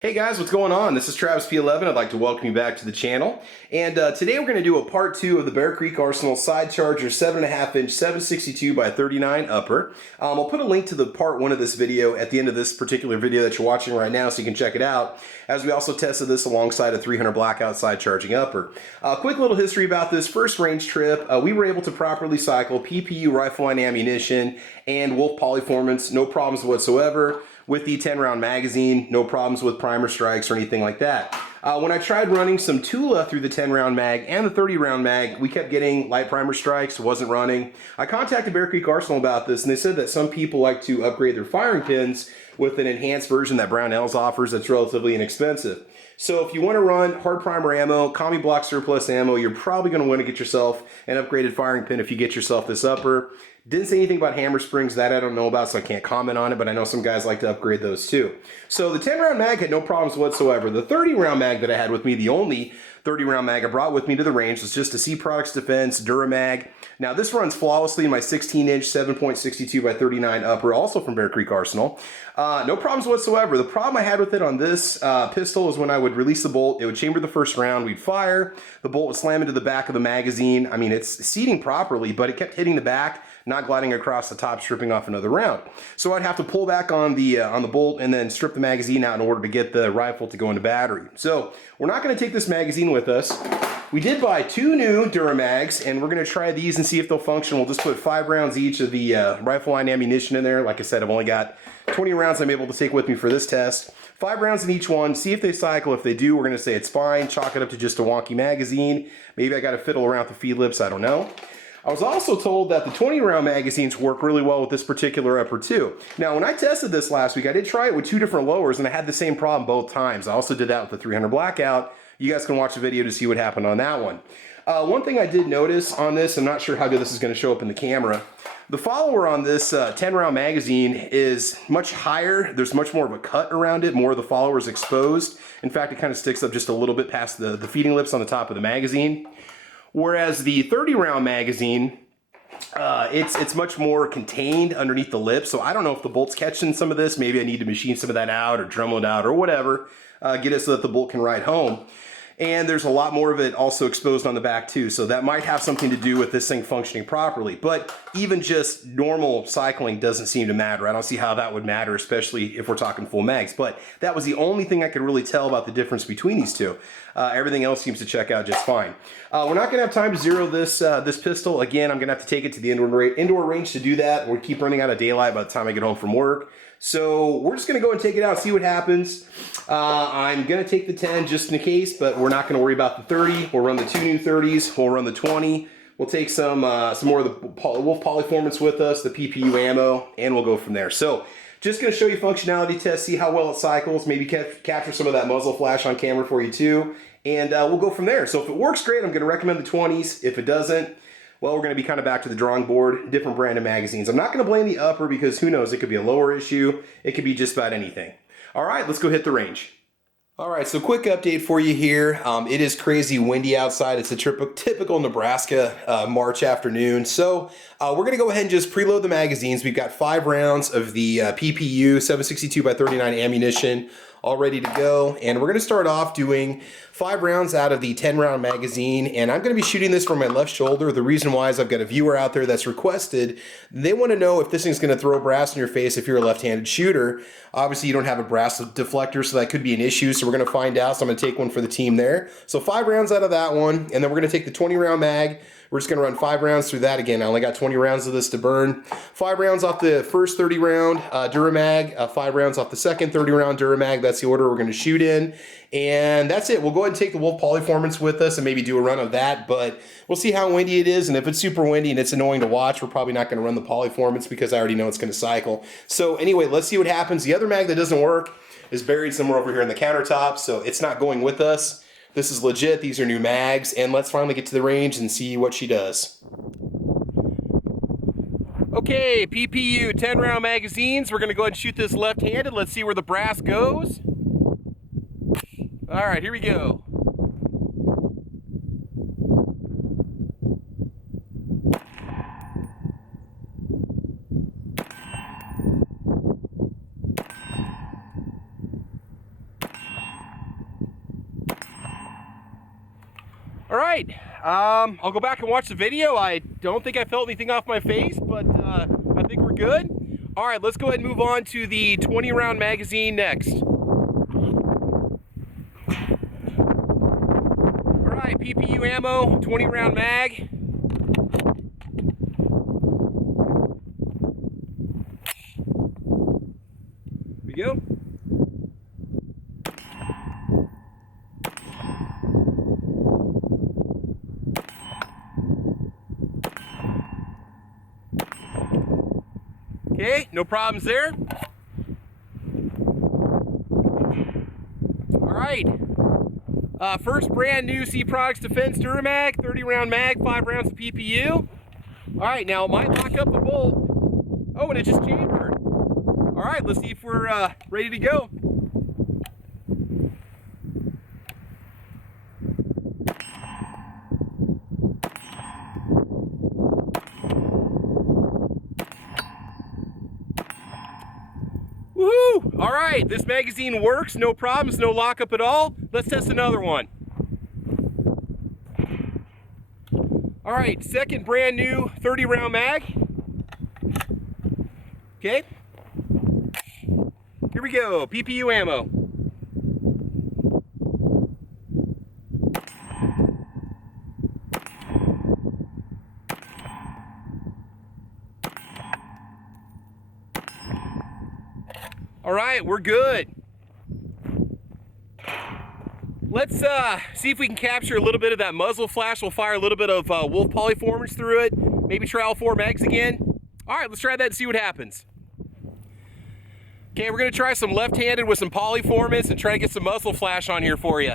Hey guys, what's going on? This is Travis P11. I'd like to welcome you back to the channel. And today we're going to do a part 2 of the Bear Creek Arsenal Side Charger 7.5 inch 762 by 39 upper. I'll put a link to the part 1 of this video at the end of this particular video that you're watching right now so you can check it out, as we also tested this alongside a 300 blackout side charging upper. Quick little history about this first range trip. We were able to properly cycle PPU rifle and ammunition and Wolf Polyformance, no problems whatsoever. With the 10-round magazine, no problems with primer strikes or anything like that. When I tried running some Tula through the 10-round mag and the 30-round mag, we kept getting light primer strikes, wasn't running. I contacted Bear Creek Arsenal about this, and they said that some people like to upgrade their firing pins with an enhanced version that Brownells offers that's relatively inexpensive. So if you want to run hard primer ammo, Combi Block surplus ammo, you're probably going to want to get yourself an upgraded firing pin if you get yourself this upper. Didn't say anything about hammer springs, that I don't know about, so I can't comment on it, but I know some guys like to upgrade those too. So the 10-round mag had no problems whatsoever. The 30-round mag that I had with me, the only 30-round mag I brought with me to the range, was just a C Products Defense Duramag. Now this runs flawlessly in my 16-inch 7.62 by 39 upper, also from Bear Creek Arsenal. No problems whatsoever. The problem I had with it on this pistol is when I would release the bolt, it would chamber the first round, we'd fire, the bolt would slam into the back of the magazine. I mean, it's seating properly, but it kept hitting the back, not gliding across the top, stripping off another round. So I'd have to pull back on the bolt and then strip the magazine out in order to get the rifle to go into battery. So we're not going to take this magazine with us. We did buy 2 new Duramags, and we're going to try these and see if they'll function. We'll just put 5 rounds each of the rifle line ammunition in there. Like I said, I've only got 20 rounds I'm able to take with me for this test. 5 rounds in each one, see if they cycle. If they do, we're going to say it's fine, chalk it up to just a wonky magazine. Maybe I got to fiddle around with the feed lips, I don't know. I was also told that the 20-round magazines work really well with this particular upper too. Now, when I tested this last week, I did try it with 2 different lowers, and I had the same problem both times. I also did that with the 300 blackout. You guys can watch the video to see what happened on that one. One thing I did notice on this, I'm not sure how good this is going to show up in the camera, the follower on this 10-round magazine is much higher. There's much more of a cut around it, more of the follower is exposed. In fact, it kind of sticks up just a little bit past the feeding lips on the top of the magazine. Whereas the 30-round magazine, it's much more contained underneath the lip, so I don't know if the bolt's catching some of this. Maybe I need to machine some of that out or Dremel it out or whatever, get it so that the bolt can ride home. And there's a lot more of it also exposed on the back too, so that might have something to do with this thing functioning properly. But even just normal cycling doesn't seem to matter. I don't see how that would matter, especially if we're talking full mags. But that was the only thing I could really tell about the difference between these two. Everything else seems to check out just fine. We're not going to have time to zero this pistol. Again, I'm going to have to take it to the indoor range to do that. We'll keep running out of daylight by the time I get home from work. So we're just going to go and take it out and see what happens. I'm going to take the 10 just in case, but we're not going to worry about the 30. We'll run the 2 new 30s. We'll run the 20. We'll take some more of the Wolf Polyformance with us, the PPU ammo, and we'll go from there. So just going to show you functionality test, see how well it cycles, maybe capture some of that muzzle flash on camera for you too, and we'll go from there. So if it works great, I'm going to recommend the 20s. If it doesn't, well, we're going to be kind of back to the drawing board, different brand of magazines. I'm not going to blame the upper because who knows, it could be a lower issue. It could be just about anything. All right, let's go hit the range. All right, so quick update for you here. It is crazy windy outside. It's a typical Nebraska March afternoon. So we're going to go ahead and just preload the magazines. We've got 5 rounds of the PPU 762 by 39 ammunition all ready to go. And we're going to start off doing 5 rounds out of the 10-round magazine. And I'm going to be shooting this from my left shoulder. The reason why is I've got a viewer out there that's requested. They want to know if this thing's going to throw brass in your face if you're a left-handed shooter. Obviously, you don't have a brass deflector, so that could be an issue. So we're going to find out. So I'm going to take one for the team there. So 5 rounds out of that one. And then we're going to take the 20-round mag. We're just going to run 5 rounds through that. Again, I only got 20 rounds of this to burn. 5 rounds off the first 30-round Duramag, 5 rounds off the second 30-round Duramag. That's the order we're going to shoot in. And that's it. We'll go ahead and take the Wolf Polyformance with us and maybe do a run of that, but we'll see how windy it is. And if it's super windy and it's annoying to watch, we're probably not going to run the Polyformance because I already know it's going to cycle. So anyway, let's see what happens. The other mag that doesn't work is buried somewhere over here in the countertop, so it's not going with us. This is legit. These are new mags, and let's finally get to the range and see what she does. Okay, PPU 10-round magazines. We're going to go ahead and shoot this left-handed. Let's see where the brass goes. All right, here we go. All right, I'll go back and watch the video. I don't think I felt anything off my face, but I think we're good. All right, let's go ahead and move on to the 20 round magazine next. All right, PPU ammo, 20 round mag. Here we go. Okay, no problems there. All right. First brand new C Products Defense Duramag, 30 round mag, 5 rounds of PPU. All right, now it might lock up the bolt. Oh, and it just chambered. All right, let's see if we're ready to go. Woohoo! All right, this magazine works, no problems, no lockup at all. Let's test another one. All right, second brand new 30 round mag. Okay. Here we go, PPU ammo. All right, we're good. Let's see if we can capture a little bit of that muzzle flash. We'll fire a little bit of wolf polyformers through it. Maybe try all 4 mags again. All right, let's try that and see what happens. Okay, we're gonna try some left-handed with some polyformants and try to get some muzzle flash on here for you.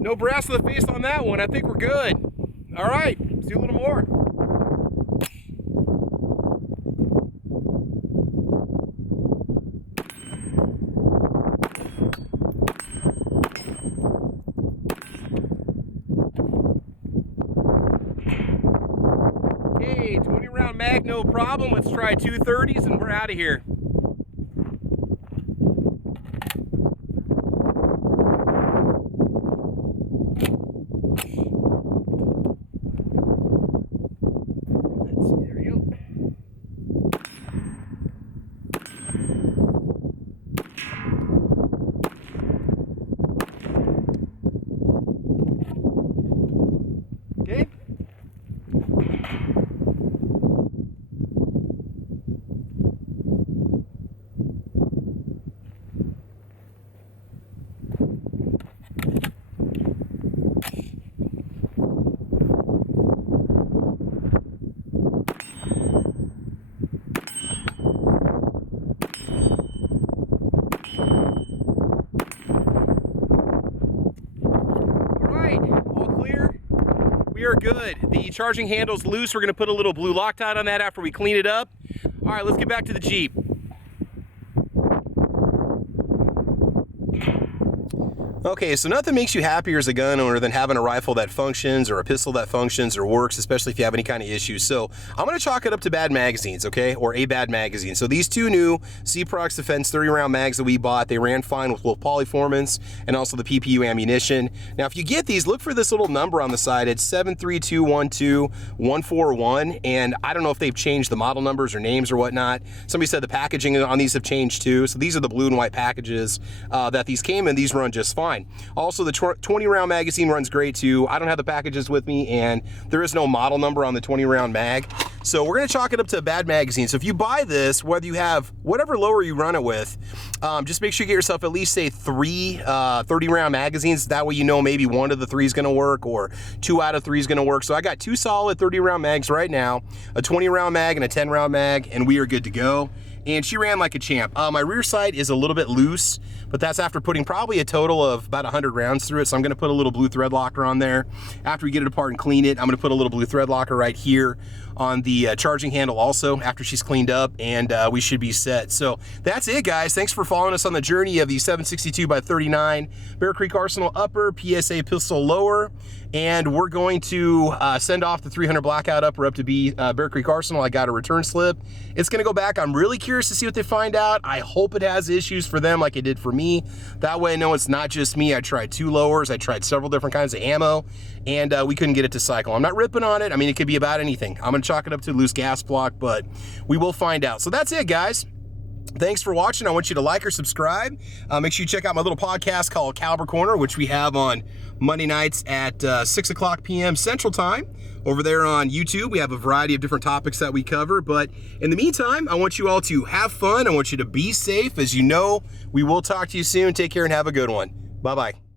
No brass to the face on that one. I think we're good. All right, let's do a little more. Okay, 20 round mag, no problem. Let's try 2 30s and we're out of here. Okay. We are good. The charging handle's loose. We're going to put a little blue Loctite on that after we clean it up. All right, let's get back to the Jeep. Okay, so nothing makes you happier as a gun owner than having a rifle that functions or a pistol that functions or works, especially if you have any kind of issues. So I'm going to chalk it up to bad magazines, okay, or a bad magazine. So these 2 new C Products Defense 30 round mags that we bought, they ran fine with both polyformants and also the PPU ammunition. Now, if you get these, look for this little number on the side. It's 73212141, and I don't know if they've changed the model numbers or names or whatnot. Somebody said the packaging on these have changed too. So these are the blue and white packages that these came in. These run just fine. Also, the 20 round magazine runs great too. I don't have the packages with me, and there is no model number on the 20 round mag. So we're gonna chalk it up to a bad magazine. So if you buy this, whether you have whatever lower you run it with, just make sure you get yourself at least say 3 30 round magazines. That way you know maybe 1 of the 3 is gonna work or 2 out of 3 is gonna work. So I got 2 solid 30 round mags right now, a 20 round mag and a 10 round mag, and we are good to go. And she ran like a champ. My rear sight is a little bit loose, but that's after putting probably a total of about 100 rounds through it. So I'm gonna put a little blue thread locker on there. After we get it apart and clean it, I'm gonna put a little blue thread locker right here on the charging handle also after she's cleaned up, and we should be set. So that's it, guys. Thanks for following us on the journey of the 762x39 Bear Creek Arsenal upper, PSA pistol lower, and we're going to send off the 300 blackout upper up to Bear Creek Arsenal. I got a return slip. It's going to go back. I'm really curious to see what they find out. I hope it has issues for them like it did for me. That way I know it's not just me. I tried 2 lowers. I tried several different kinds of ammo, and we couldn't get it to cycle. I'm not ripping on it. I mean, it could be about anything. I'm going to chalk it up to a loose gas block, but we will find out. So that's it, guys. Thanks for watching. I want you to like or subscribe. Make sure you check out my little podcast called Caliber Corner, which we have on Monday nights at 6 o'clock p.m. Central Time. Over there on YouTube, we have a variety of different topics that we cover. But in the meantime, I want you all to have fun. I want you to be safe. As you know, we will talk to you soon. Take care and have a good one. Bye-bye.